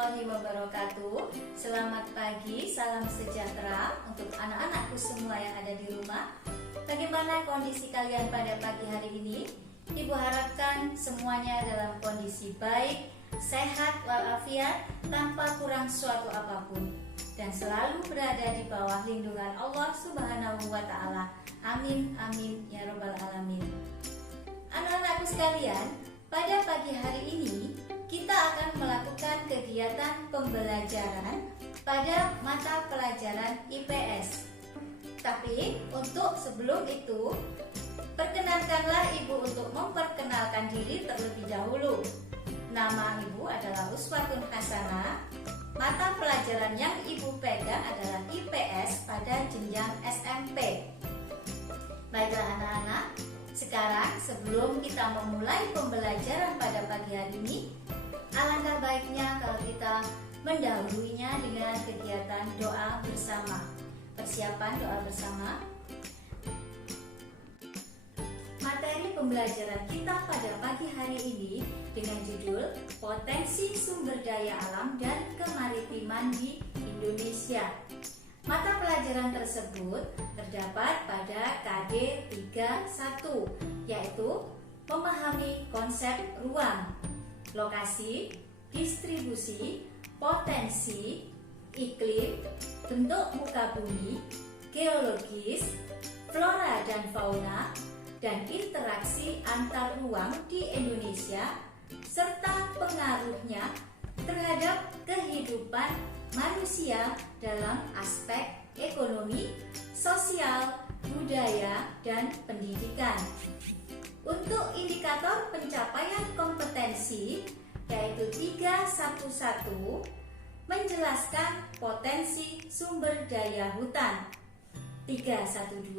warahmatullahi wabarakatuh. Selamat pagi, salam sejahtera untuk anak-anakku semua yang ada di rumah. Bagaimana kondisi kalian pada pagi hari ini? Ibu harapkan semuanya dalam kondisi baik, sehat walafiat, tanpa kurang suatu apapun, dan selalu berada di bawah lindungan Allah Subhanahu wa Ta'ala. Amin, amin, ya Rabbal 'Alamin. Anak-anakku sekalian, pada pagi hari ini kita akan melakukan kegiatan pembelajaran pada mata pelajaran IPS. Tapi untuk sebelum itu, perkenankanlah Ibu untuk memperkenalkan diri terlebih dahulu. Nama Ibu adalah Uswatun Hasanah. Mata pelajaran yang Ibu pegang adalah IPS pada jenjang SMP. Baiklah anak-anak, sekarang sebelum kita memulai pembelajaran pada pagi hari ini, alangkah baiknya kalau kita mendahulunya dengan kegiatan doa bersama. Persiapan doa bersama. Materi pembelajaran kita pada pagi hari ini dengan judul Potensi Sumber Daya Alam dan Kemaritiman di Indonesia. Mata pelajaran tersebut terdapat pada KD 31, yaitu memahami konsep ruang, lokasi, distribusi, potensi, iklim, bentuk muka bumi, geologis, flora dan fauna, dan interaksi antar ruang di Indonesia, serta pengaruhnya terhadap kehidupan manusia dalam aspek ekonomi, sosial, budaya, dan pendidikan. Untuk indikator pencapaian kompetensi, yaitu 311, menjelaskan potensi sumber daya hutan. 312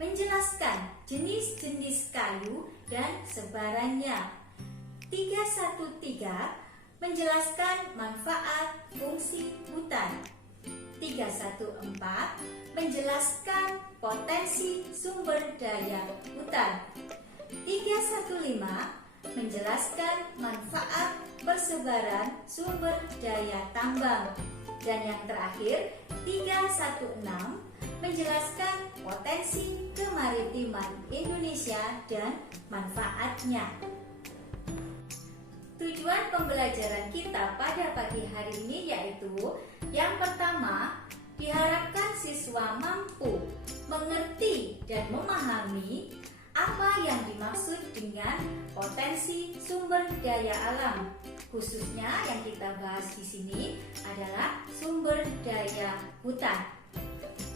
menjelaskan jenis-jenis kayu dan sebarannya. 313 menjelaskan manfaat fungsi hutan. 314 menjelaskan potensi sumber daya hutan. 315 menjelaskan manfaat persebaran sumber daya tambang. Dan yang terakhir, 316 menjelaskan potensi kemaritiman Indonesia dan manfaatnya. Tujuan pembelajaran kita pada pagi hari ini yaitu yang pertama, diharapkan siswa mampu mengerti dan memahami apa yang dimaksud dengan potensi sumber daya alam. Khususnya yang kita bahas di sini adalah sumber daya hutan.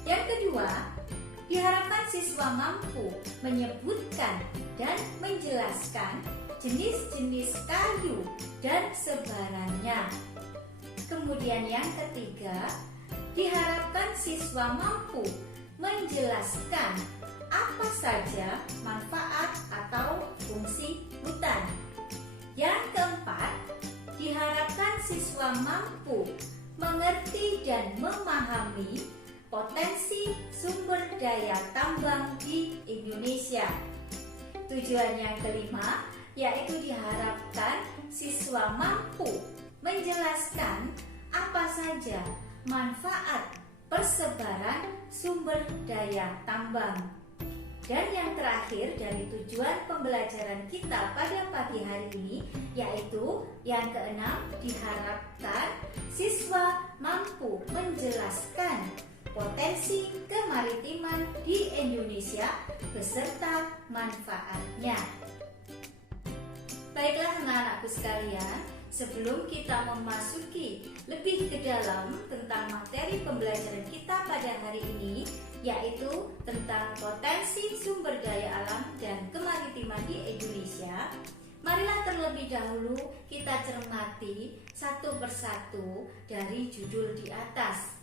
Yang kedua, diharapkan siswa mampu menyebutkan dan menjelaskan jenis-jenis kayu dan sebarannya. Kemudian yang ketiga, diharapkan siswa mampu menjelaskan apa saja manfaat atau fungsi hutan. Yang keempat, diharapkan siswa mampu mengerti dan memahami potensi sumber daya tambang di Indonesia. Tujuan yang kelima, yaitu diharapkan siswa mampu menjelaskan apa saja manfaat persebaran sumber daya tambang. Dan yang terakhir dari tujuan pembelajaran kita pada pagi hari ini, yaitu yang keenam, diharapkan siswa mampu menjelaskan potensi kemaritiman di Indonesia beserta manfaatnya. Baiklah anak-anakku sekalian, sebelum kita memasuki lebih ke dalam tentang materi pembelajaran kita pada hari ini, yaitu tentang potensi sumber daya alam dan kemaritiman di Indonesia, marilah terlebih dahulu kita cermati satu persatu dari judul di atas.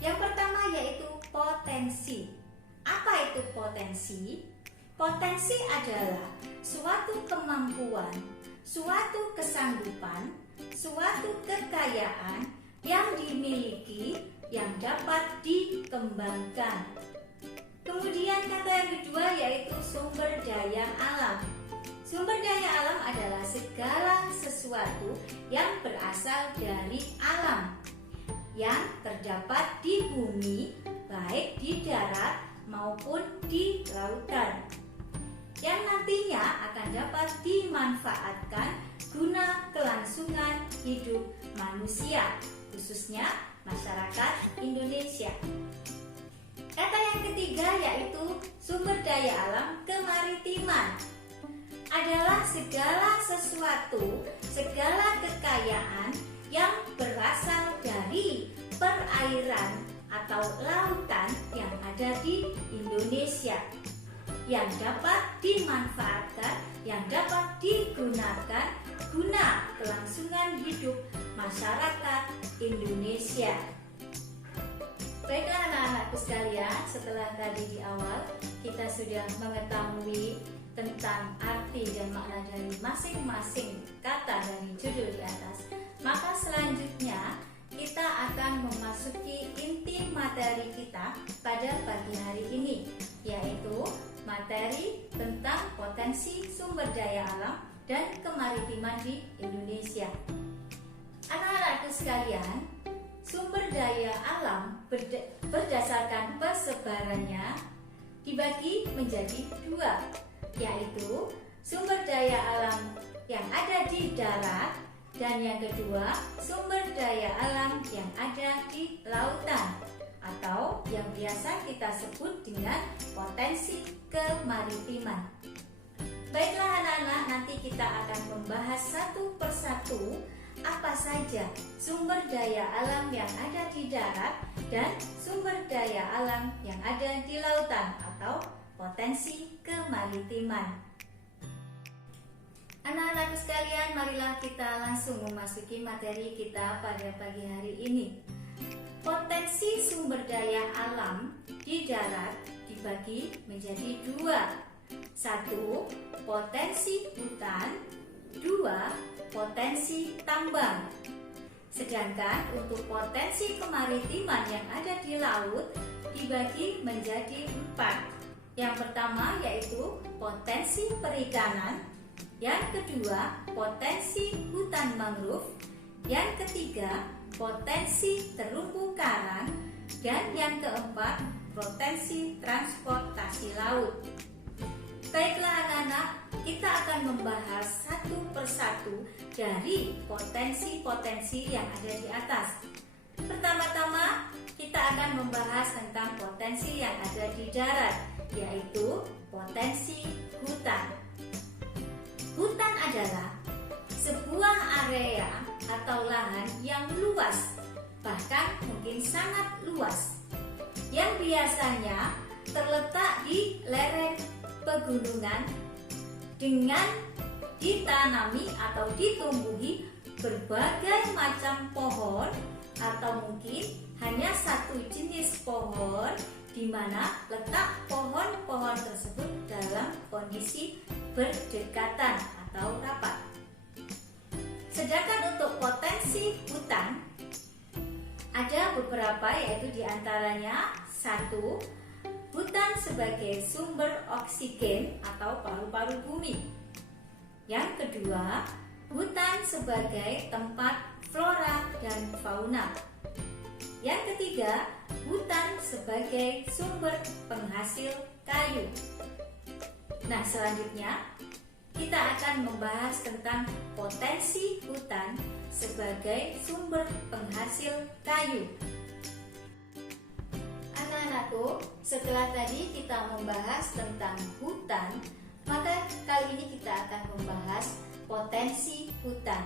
Yang pertama yaitu potensi. Apa itu potensi? Potensi adalah suatu kemampuan, suatu kesanggupan, suatu kekayaan yang dimiliki yang dapat dikembangkan. Kemudian kata yang kedua yaitu sumber daya alam. Sumber daya alam adalah segala sesuatu yang berasal dari alam, yang terdapat di bumi, baik di darat maupun di lautan, yang nantinya akan dapat dimanfaatkan guna kelangsungan hidup manusia, khususnya masyarakat Indonesia. Kata yang ketiga yaitu sumber daya alam kemaritiman. Adalah segala sesuatu, segala kekayaan yang berasal dari perairan atau lautan yang ada di Indonesia, yang dapat dimanfaatkan, yang dapat digunakan guna kelangsungan hidup masyarakat Indonesia. Baiklah anak-anakku sekalian, setelah tadi di awal kita sudah mengetahui tentang arti dan makna dari masing-masing kata dari judul di atas, maka selanjutnya kita akan memasuki inti materi kita pada pagi hari ini, yaitu materi tentang potensi sumber daya alam dan kemaritiman di Indonesia. Anak-anakku sekalian, sumber daya alam berdasarkan persebarannya dibagi menjadi dua, yaitu sumber daya alam yang ada di darat dan yang kedua sumber daya alam yang ada di lautan atau yang biasa kita sebut dengan potensi kemaritiman. Baiklah anak-anak, nanti kita akan membahas satu persatu apa saja sumber daya alam yang ada di darat dan sumber daya alam yang ada di lautan atau potensi kemaritiman. Anak-anakku sekalian, marilah kita langsung memasuki materi kita pada pagi hari ini. Potensi sumber daya alam di darat dibagi menjadi dua. Satu, potensi hutan. Dua, potensi tambang. Sedangkan untuk potensi kemaritiman yang ada di laut dibagi menjadi empat. Yang pertama yaitu potensi perikanan, yang kedua potensi hutan mangrove, yang ketiga potensi terumbu karang, dan yang keempat potensi transportasi laut. Baiklah anak-anak, kita akan membahas satu persatu dari potensi-potensi yang ada di atas. Pertama-tama kita akan membahas tentang potensi yang ada di darat, yaitu potensi hutan. Hutan adalah sebuah area atau lahan yang luas, bahkan mungkin sangat luas, yang biasanya terletak di lereng pegunungan dengan ditanami atau ditumbuhi berbagai macam pohon atau mungkin hanya satu jenis pohon, di mana letak pohon-pohon tersebut dalam kondisi berdekatan atau rapat. Sedangkan untuk potensi hutan ada beberapa, yaitu diantaranya satu, hutan sebagai sumber oksigen atau paru-paru bumi. Yang kedua, hutan sebagai tempat flora dan fauna. Yang ketiga, hutan sebagai sumber penghasil kayu. Nah, selanjutnya kita akan membahas tentang potensi hutan sebagai sumber penghasil kayu. Anak-anakku, setelah tadi kita membahas tentang hutan, maka kali ini kita akan membahas potensi hutan.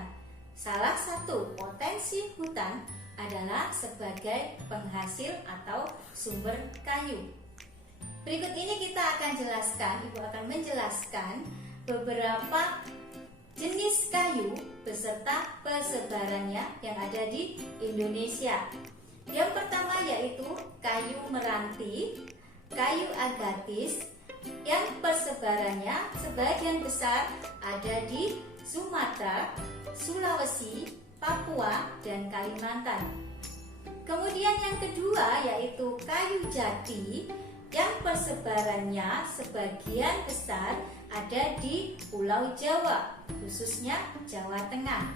Salah satu potensi hutan adalah sebagai penghasil atau sumber kayu. Berikut ini kita akan jelaskan, Ibu akan menjelaskan beberapa jenis kayu beserta persebarannya yang ada di Indonesia. Yang pertama yaitu kayu meranti, kayu agatis, yang persebarannya sebagian besar ada di Sumatera, Sulawesi, Papua, dan Kalimantan. Kemudian yang kedua yaitu kayu jati, yang persebarannya sebagian besar ada di Pulau Jawa, khususnya Jawa Tengah.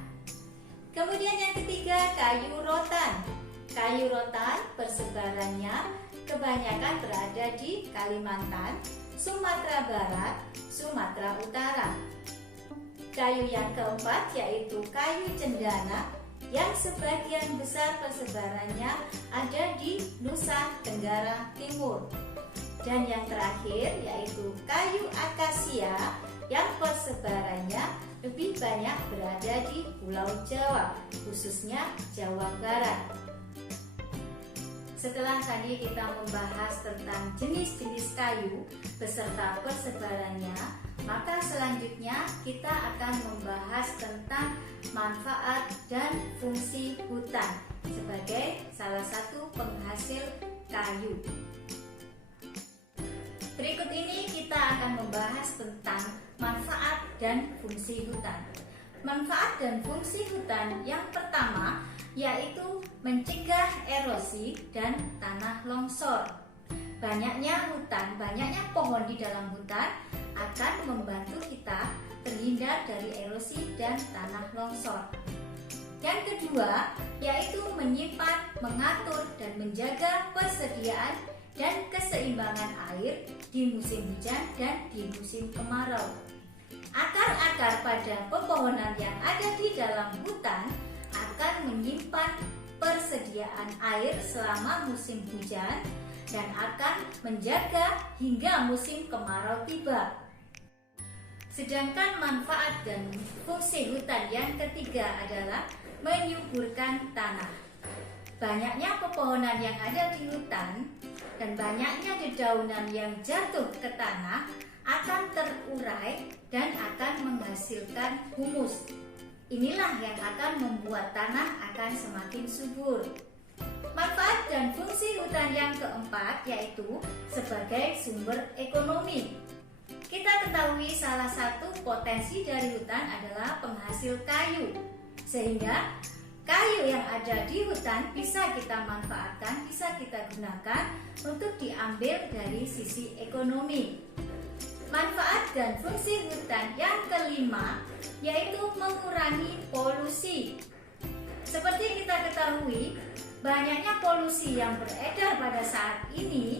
Kemudian yang ketiga, kayu rotan. Kayu rotan persebarannya kebanyakan berada di Kalimantan, Sumatera Barat, Sumatera Utara. Kayu yang keempat yaitu kayu cendana yang sebagian besar persebarannya ada di Nusa Tenggara Timur. Dan yang terakhir yaitu kayu akasia yang persebarannya lebih banyak berada di Pulau Jawa, khususnya Jawa Barat. Setelah tadi kita membahas tentang jenis-jenis kayu beserta persebarannya, maka selanjutnya kita akan membahas tentang manfaat dan fungsi hutan sebagai salah satu penghasil kayu. Berikut ini kita akan membahas tentang manfaat dan fungsi hutan. Manfaat dan fungsi hutan yang pertama yaitu mencegah erosi dan tanah longsor. Banyaknya hutan, banyaknya pohon di dalam hutan akan membantu kita terhindar dari erosi dan tanah longsor. Yang kedua yaitu menyimpan, mengatur, dan menjaga persediaan dan keseimbangan air di musim hujan dan di musim kemarau. Akar-akar pada pepohonan yang ada di dalam hutan akan menyimpan persediaan air selama musim hujan dan akan menjaga hingga musim kemarau tiba. Sedangkan manfaat dan fungsi hutan yang ketiga adalah menyuburkan tanah. Banyaknya pepohonan yang ada di hutan dan banyaknya dedaunan yang jatuh ke tanah akan terurai dan akan menghasilkan humus. Inilah yang akan membuat tanah akan semakin subur. Manfaat dan fungsi hutan yang keempat yaitu sebagai sumber ekonomi. Kita ketahui salah satu potensi dari hutan adalah penghasil kayu. Sehingga kayu yang ada di hutan bisa kita manfaatkan, bisa kita gunakan untuk diambil dari sisi ekonomi. Manfaat dan fungsi hutan yang kelima yaitu mengurangi polusi. Seperti kita ketahui, banyaknya polusi yang beredar pada saat ini,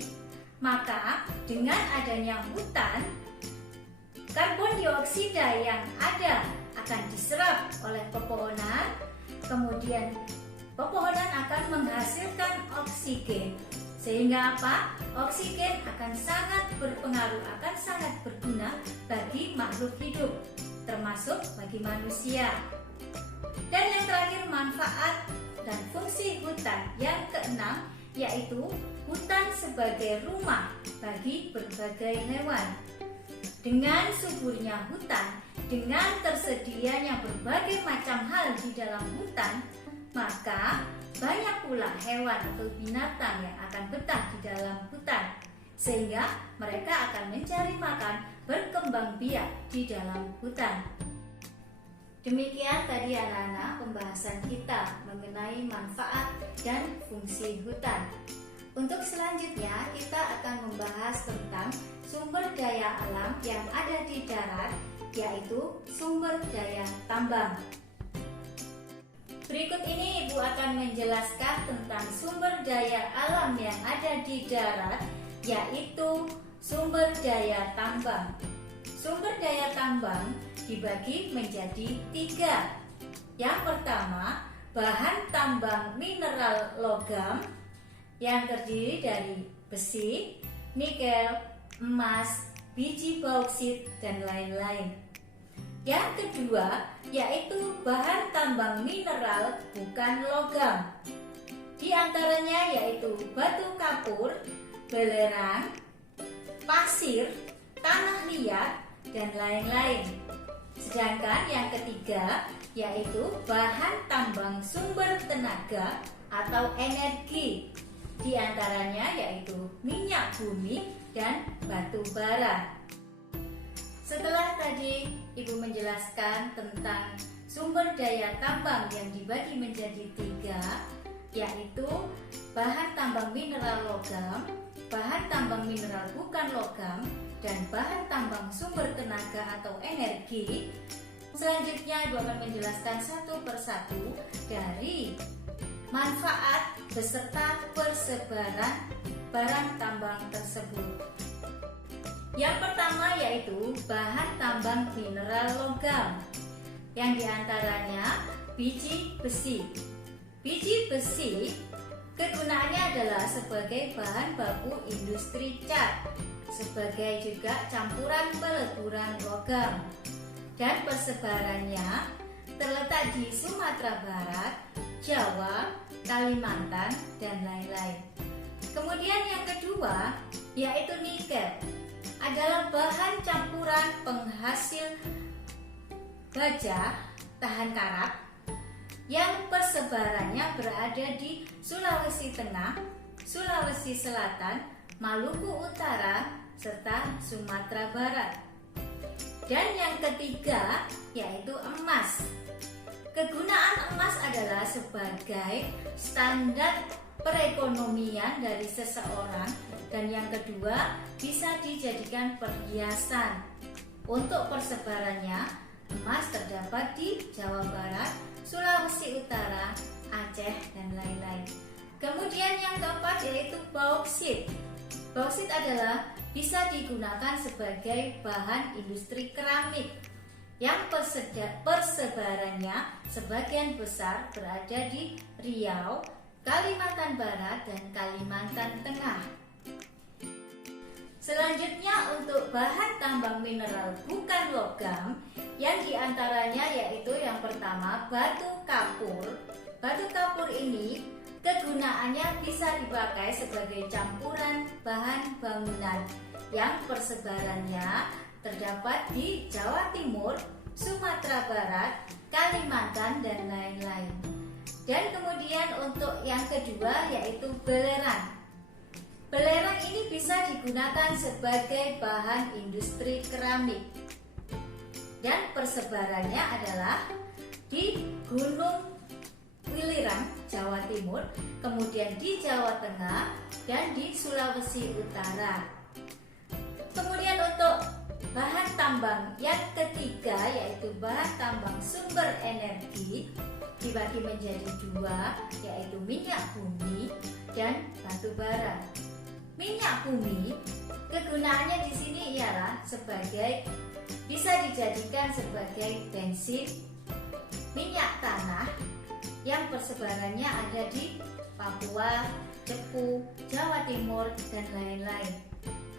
maka dengan adanya hutan, karbon dioksida yang ada akan diserap oleh pepohonan, kemudian pepohonan akan menghasilkan oksigen. Sehingga apa? Oksigen akan sangat berpengaruh, akan sangat berguna bagi makhluk hidup, termasuk bagi manusia. Dan yang terakhir, manfaat dan fungsi hutan yang keenam yaitu hutan sebagai rumah bagi berbagai hewan. Dengan suburnya hutan, dengan tersedianya berbagai macam hal di dalam hutan, maka banyak pula hewan atau binatang yang akan betah di dalam hutan, sehingga mereka akan mencari makan, berkembang biak di dalam hutan. Demikian tadi anak-anak pembahasan kita mengenai manfaat dan fungsi hutan. Untuk selanjutnya kita akan membahas tentang sumber daya alam yang ada di darat, yaitu sumber daya tambang. Berikut ini Ibu akan menjelaskan tentang sumber daya alam yang ada di darat, yaitu sumber daya tambang. Sumber daya tambang dibagi menjadi 3. Yang pertama, bahan tambang mineral logam yang terdiri dari besi, nikel, emas, biji bauksit, dan lain-lain. Yang kedua, yaitu bahan tambang mineral bukan logam. Di antaranya yaitu batu kapur, belerang, pasir, tanah liat, dan lain-lain. Sedangkan yang ketiga, yaitu bahan tambang sumber tenaga atau energi. Di antaranya yaitu minyak bumi dan batu bara. Setelah tadi Ibu menjelaskan tentang sumber daya tambang yang dibagi menjadi 3, yaitu bahan tambang mineral logam, bahan tambang mineral bukan logam dan bahan tambang sumber tenaga atau energi. Selanjutnya Ibu akan menjelaskan satu persatu dari manfaat beserta persebaran barang tambang tersebut. Yang pertama yaitu bahan tambang mineral logam, yang diantaranya biji besi. Biji besi kegunaannya adalah sebagai bahan baku industri cat, sebagai juga campuran peleburan logam, dan persebarannya terletak di Sumatera Barat, Jawa, Kalimantan, dan lain-lain. Kemudian yang kedua yaitu nikel, adalah bahan campuran penghasil baja tahan karat yang persebarannya berada di Sulawesi Tengah, Sulawesi Selatan, Maluku Utara, serta Sumatera Barat. Dan yang ketiga yaitu emas. Kegunaan emas adalah sebagai standar perekonomian dari seseorang, dan yang kedua bisa dijadikan perhiasan. Untuk persebarannya, emas terdapat di Jawa Barat, Sulawesi Utara, Aceh, dan lain-lain. Kemudian yang keempat yaitu bauksit. Bauksit adalah bisa digunakan sebagai bahan industri keramik yang persebarannya sebagian besar berada di Riau, Kalimantan Barat, dan Kalimantan Tengah. Selanjutnya untuk bahan tambang mineral bukan logam, yang diantaranya yaitu yang pertama batu kapur. Batu kapur ini kegunaannya bisa dipakai sebagai campuran bahan bangunan yang persebarannya terdapat di Jawa Timur, Sumatera Barat, Kalimantan, dan lain-lain. Dan kemudian untuk yang kedua yaitu belerang. Belerang ini bisa digunakan sebagai bahan industri keramik, dan persebarannya adalah di Gunung Welirang, Jawa Timur, kemudian di Jawa Tengah, dan di Sulawesi Utara. Kemudian untuk bahan tambang yang ketiga yaitu bahan tambang sumber energi, dibagi menjadi dua, yaitu minyak bumi dan batu bara. Minyak bumi kegunaannya di sini ialah sebagai bisa dijadikan sebagai bensin, minyak tanah yang persebarannya ada di Papua, Cepu, Jawa Timur, dan lain-lain.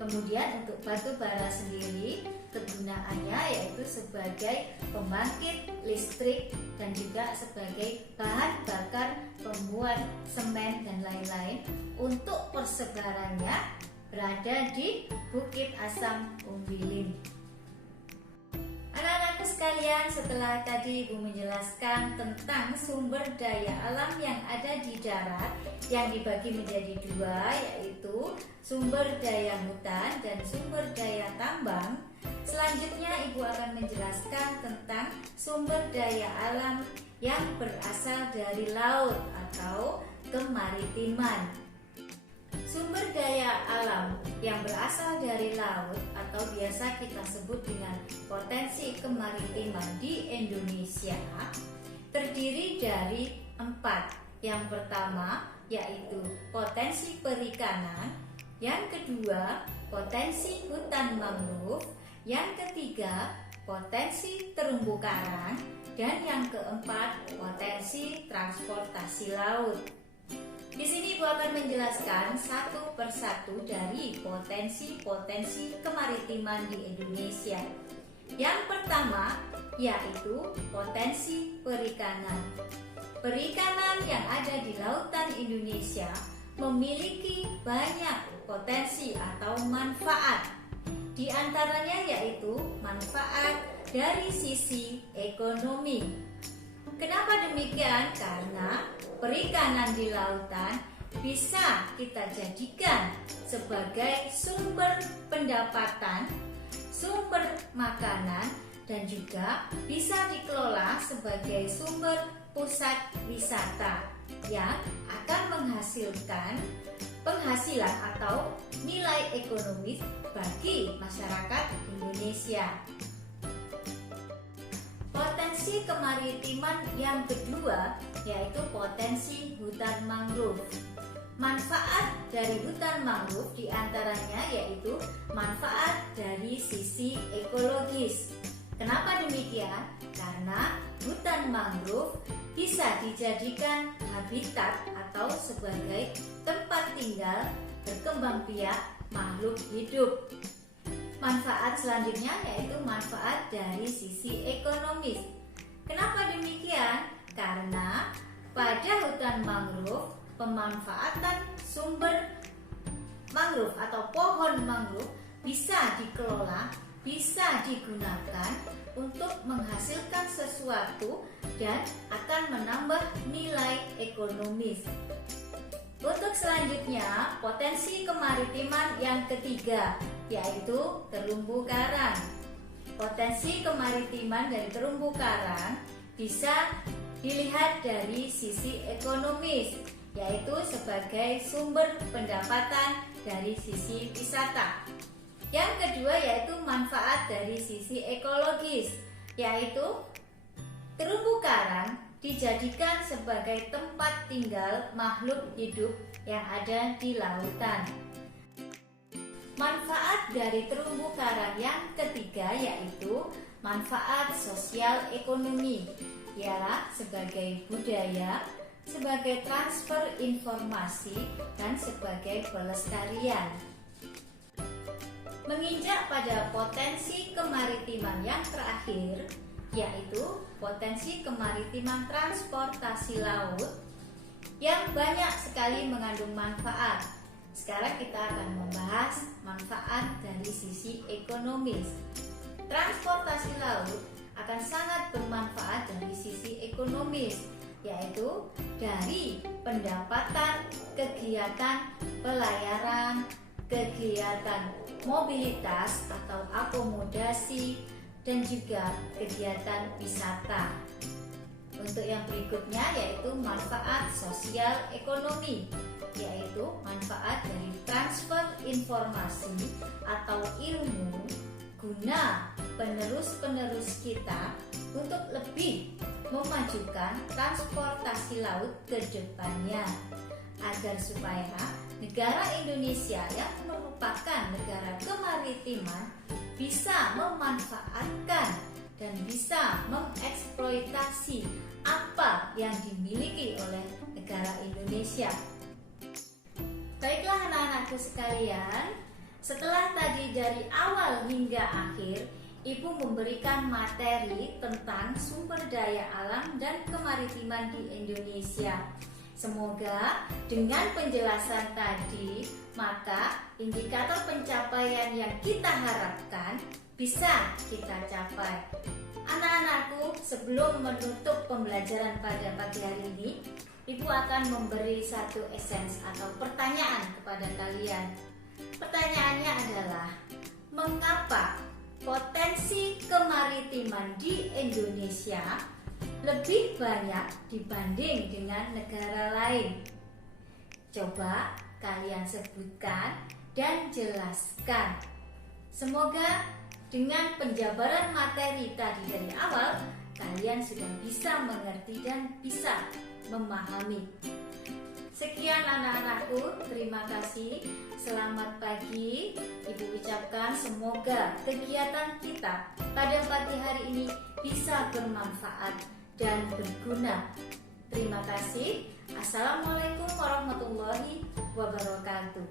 Kemudian untuk batu bara sendiri kegunaannya yaitu sebagai pembangkit listrik dan juga sebagai bahan bakar pembuat semen dan lain-lain. Untuk persebarannya berada di Bukit Asam Umbiling. Anak-anakku sekalian, setelah tadi Ibu menjelaskan tentang sumber daya alam yang ada di darat yang dibagi menjadi dua, yaitu sumber daya hutan dan sumber daya tambang. Selanjutnya Ibu akan menjelaskan tentang sumber daya alam yang berasal dari laut atau kemaritiman. Sumber daya alam yang berasal dari laut atau biasa kita sebut dengan potensi kemaritiman di Indonesia terdiri dari 4. Yang pertama yaitu potensi perikanan, yang kedua potensi hutan mangrove, yang ketiga potensi terumbu karang, dan yang keempat potensi transportasi laut. Di sini Ibu akan menjelaskan satu persatu dari potensi-potensi kemaritiman di Indonesia. Yang pertama yaitu potensi perikanan. Perikanan yang ada di lautan Indonesia memiliki banyak potensi atau manfaat. Di antaranya yaitu manfaat dari sisi ekonomi. Kenapa demikian? Karena perikanan di lautan bisa kita jadikan sebagai sumber pendapatan, sumber makanan, dan juga bisa dikelola sebagai sumber pusat wisata yang akan menghasilkan penghasilan atau nilai ekonomis bagi masyarakat Indonesia. Potensi kemaritiman yang kedua yaitu potensi hutan mangrove. Manfaat dari hutan mangrove diantaranya yaitu manfaat dari sisi ekologis. Kenapa demikian? Karena hutan mangrove bisa dijadikan habitat atau sebagai tempat tinggal berkembang biak makhluk hidup. Manfaat selanjutnya yaitu manfaat dari sisi ekonomis. Kenapa demikian? Karena pada hutan mangrove pemanfaatan sumber mangrove atau pohon mangrove bisa dikelola, bisa digunakan untuk menghasilkan sesuatu dan akan menambah nilai ekonomis. Untuk selanjutnya, potensi kemaritiman yang ketiga yaitu terumbu karang. Potensi kemaritiman dari terumbu karang bisa dilihat dari sisi ekonomis, yaitu sebagai sumber pendapatan dari sisi wisata. Yang kedua yaitu manfaat dari sisi ekologis, yaitu terumbu karang dijadikan sebagai tempat tinggal makhluk hidup yang ada di lautan. Manfaat dari terumbu karang yang ketiga yaitu manfaat sosial ekonomi, ya sebagai budaya, sebagai transfer informasi, dan sebagai pelestarian. Menginjak pada potensi kemaritiman yang terakhir, yaitu potensi kemaritiman transportasi laut yang banyak sekali mengandung manfaat. Sekarang kita akan membahas manfaat dari sisi ekonomis. Transportasi laut akan sangat bermanfaat dari sisi ekonomis, yaitu dari pendapatan, kegiatan pelayaran, kegiatan mobilitas atau akomodasi, dan juga kegiatan wisata. Untuk yang berikutnya yaitu manfaat sosial ekonomi, yaitu manfaat dari transfer informasi atau ilmu guna penerus-penerus kita untuk lebih memajukan transportasi laut ke depannya, agar supaya negara Indonesia yang merupakan negara kemaritiman bisa memanfaatkan dan bisa mengeksploitasi apa yang dimiliki oleh negara Indonesia. Baiklah anak-anakku sekalian, setelah tadi dari awal hingga akhir Ibu memberikan materi tentang sumber daya alam dan kemaritiman di Indonesia. Semoga dengan penjelasan tadi, maka indikator pencapaian yang kita harapkan bisa kita capai. Anak-anakku, sebelum menutup pembelajaran pada pagi hari ini, Ibu akan memberi satu essence atau pertanyaan kepada kalian. Pertanyaannya adalah, mengapa potensi kemaritiman di Indonesia lebih banyak dibanding dengan negara lain? Coba kalian sebutkan dan jelaskan. Semoga dengan penjabaran materi tadi dari awal, kalian sudah bisa mengerti dan bisa memahami. Sekian anak-anakku, terima kasih. Selamat pagi. Ibu ucapkan semoga kegiatan kita pada pagi hari ini bisa bermanfaat dan berguna. Terima kasih. Assalamualaikum warahmatullahi wabarakatuh.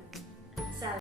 Salam.